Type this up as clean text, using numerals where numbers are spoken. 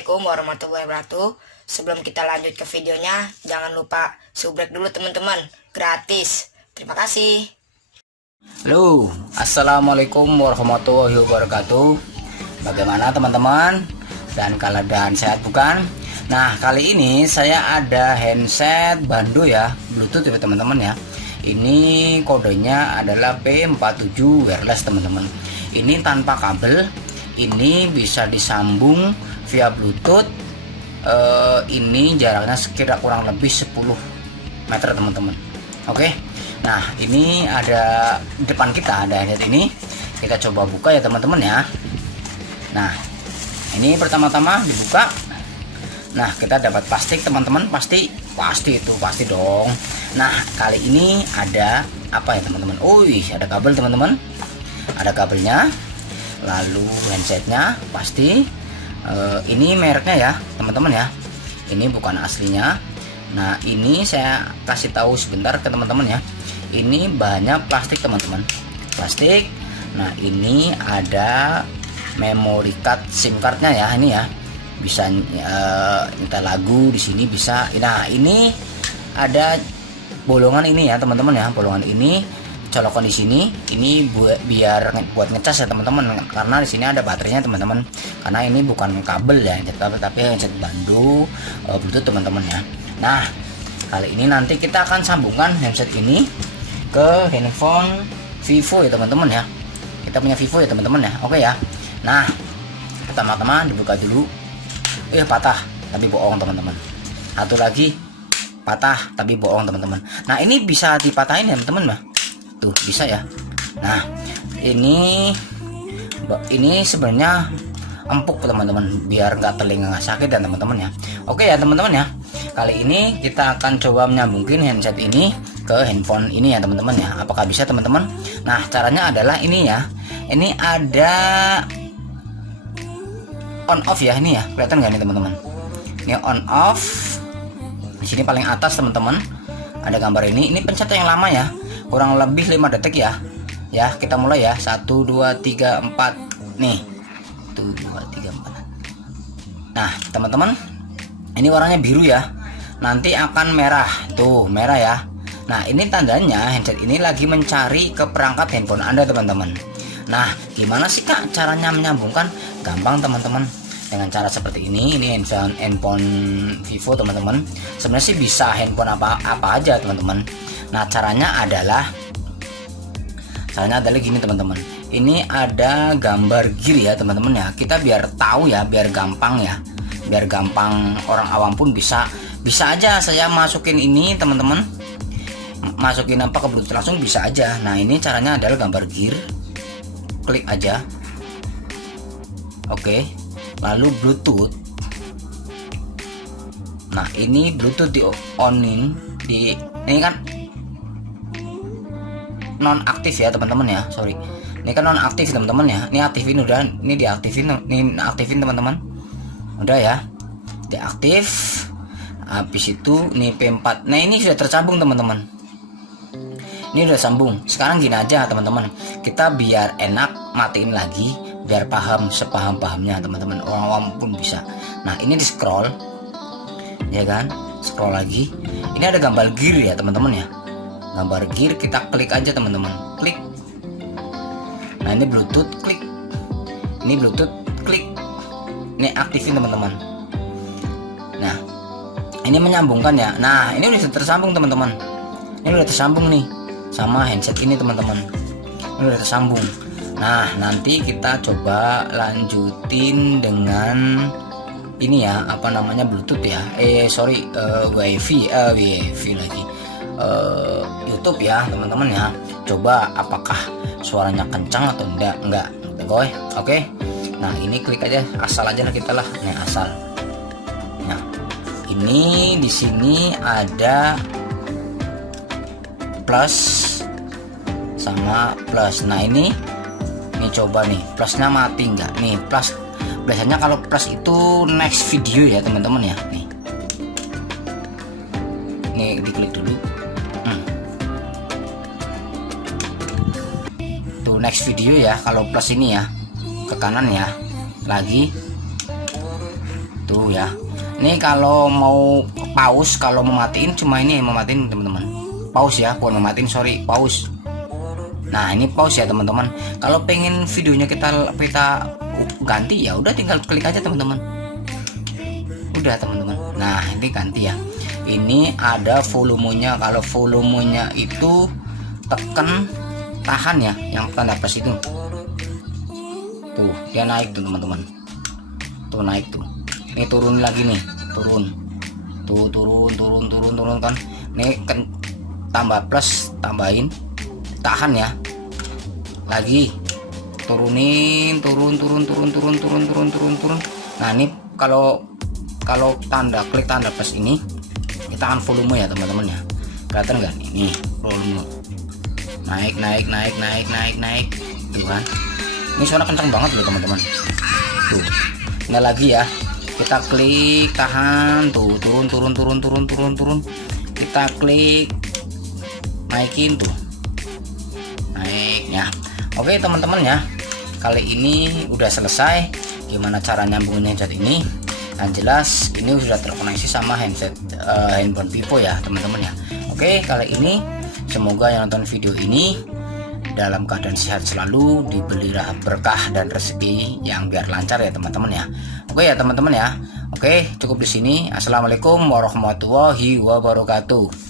Assalamualaikum warahmatullahi wabarakatuh. Sebelum kita lanjut ke videonya, jangan lupa subrek dulu teman-teman, gratis. Terima kasih. Halo, assalamualaikum warahmatullahi wabarakatuh. Bagaimana teman-teman? Dan keadaan sehat bukan? Nah, kali ini saya ada handset Bando ya, Bluetooth ya teman-teman ya. Ini kodenya adalah P47 wireless teman-teman. Ini tanpa kabel. Ini bisa disambung via Bluetooth. Ini jaraknya sekira kurang lebih 10 meter teman-teman. Oke. Nah, ini ada depan kita ada headset ini. Kita coba buka ya teman-teman ya. Nah, ini pertama-tama dibuka. Nah, kita dapat plastik teman-teman, pasti dong. Nah, kali ini ada apa ya teman-teman? Ada kabel teman-teman. Ada kabelnya. Lalu handsetnya pasti ini mereknya ya teman-teman ya. Ini bukan aslinya. Nah, ini saya kasih tahu sebentar ke teman-teman ya. Ini banyak plastik teman-teman, plastik. Nah, ini ada memory card SIM cardnya ya, ini ya, bisa minta lagu di sini bisa. Nah, ini ada bolongan ini ya teman-teman ya, bolongan ini colokan di sini. Ini biar buat ngecas ya teman-teman, karena di sini ada baterainya teman-teman. Karena ini bukan kabel ya, tapi handset Bando Bluetooth teman-teman ya. Nah, kali ini nanti kita akan sambungkan handset ini ke handphone Vivo ya teman-teman ya. Kita punya Vivo ya teman-teman ya. Oke ya. Nah, pertama-tama dibuka dulu. Patah tapi bohong teman-teman. Satu lagi patah tapi bohong teman-teman. Nah, ini bisa dipatahin ya teman-teman. Tuh, bisa ya. Nah, ini sebenarnya empuk teman-teman, biar nggak telinga nggak sakit dan teman-teman ya. Oke ya teman-teman ya. Kali ini kita akan coba menyambungkan handset ini ke handphone ini ya teman-teman ya. Apakah bisa teman-teman? Nah, caranya adalah ini ya. Ini ada on off ya, ini ya. Kelihatan nggak nih teman-teman? Ini on off. Di sini paling atas teman-teman ada gambar ini. Ini pencet yang lama ya. Kurang lebih 5 detik ya. Ya, kita mulai ya. 1 2 3 4. Nih. 1 2 3 4. Nah, teman-teman, ini warnanya biru ya. Nanti akan merah. Tuh, merah ya. Nah, ini tandanya handset ini lagi mencari ke perangkat handphone Anda teman-teman. Nah, gimana sih Kak caranya menyambungkan? Gampang teman-teman. Dengan cara seperti ini handphone Vivo teman-teman. Sebenarnya sih bisa handphone apa aja teman-teman. Nah, caranya adalah gini teman-teman. Ini ada gambar gear ya teman-teman ya. Kita biar tahu ya, biar gampang ya. Biar gampang orang awam pun bisa aja saya masukin ini teman-teman. Masukin ke Bluetooth langsung bisa aja. Nah, ini caranya adalah gambar gear. Klik aja. Oke. Lalu Bluetooth. Nah, ini Bluetooth di onin ini kan non aktif ya teman-teman ya. Sorry, ini kan non aktif teman-teman ya. Ini aktifin udah, ini diaktifin, ini aktifin teman-teman. Udah ya, diaktif. Habis itu ini P4. Nah, ini sudah tersambung teman-teman. Ini udah sambung. Sekarang gini aja teman-teman, kita biar enak matiin lagi, biar paham sepaham-pahamnya teman-teman, orang awam pun bisa. Nah, ini di scroll ya kan, scroll lagi. Ini ada gambar gear ya teman-teman ya. Gambar gear, kita klik aja teman-teman, klik. Nah, ini Bluetooth, klik. Ini Bluetooth, klik. Ini aktifin teman-teman. Nah, ini menyambungkan ya. Nah, ini udah tersambung teman-teman. Ini udah tersambung nih sama handset ini teman-teman. Ini udah tersambung. Nah, nanti kita coba lanjutin dengan ini ya, apa namanya, Bluetooth ya. WiFi lagi. YouTube ya teman-teman ya. Coba apakah suaranya kencang atau enggak. Oke. Nah, ini klik aja, asal aja lah kita lah. Nih, asal. Nah, ini di sini ada plus sama plus. Nah, ini coba nih, plusnya mati enggak nih. Plus biasanya kalau plus itu next video ya teman-teman ya. Nih diklik dulu. Tuh next video ya, kalau plus ini ya, ke kanan ya, lagi tuh ya. Ini kalau mau pause, kalau mau matiin cuma ini yang mematiin teman-teman. Pause ya, bukan mematiin, sorry, pause. Nah ini pause ya teman-teman. Kalau pengen videonya kita ganti ya udah tinggal klik aja teman-teman. Udah teman-teman. Nah ini ganti ya. Ini ada volumenya. Kalau volumenya itu tekan tahan ya, yang tanda plus itu. Tuh dia naik tuh teman-teman. Tuh naik tuh. Ini turun lagi nih, turun. Tuh turun kan. Ini kan tambah plus, tambahin. Tahan ya, lagi turunin, turun. Nah ini kalau klik tanda plus ini kita akan volume ya teman-teman ya. Kelihatan nggak ini volume naik tuh kan. Ini suara kencang banget loh teman-teman. Tuh ini lagi ya, kita klik tahan, tuh turun. Kita klik naikin tuh naiknya. Oke teman-teman ya, kali ini udah selesai gimana cara nyambungin headset ini. Yang jelas ini sudah terkoneksi sama handphone Vivo ya teman-teman ya. Oke, kali ini semoga yang nonton video ini dalam keadaan sehat selalu, diberi berkah dan rezeki yang biar lancar ya teman-teman ya. Oke ya teman-teman ya. Oke, cukup di sini. Assalamualaikum warahmatullahi wabarakatuh.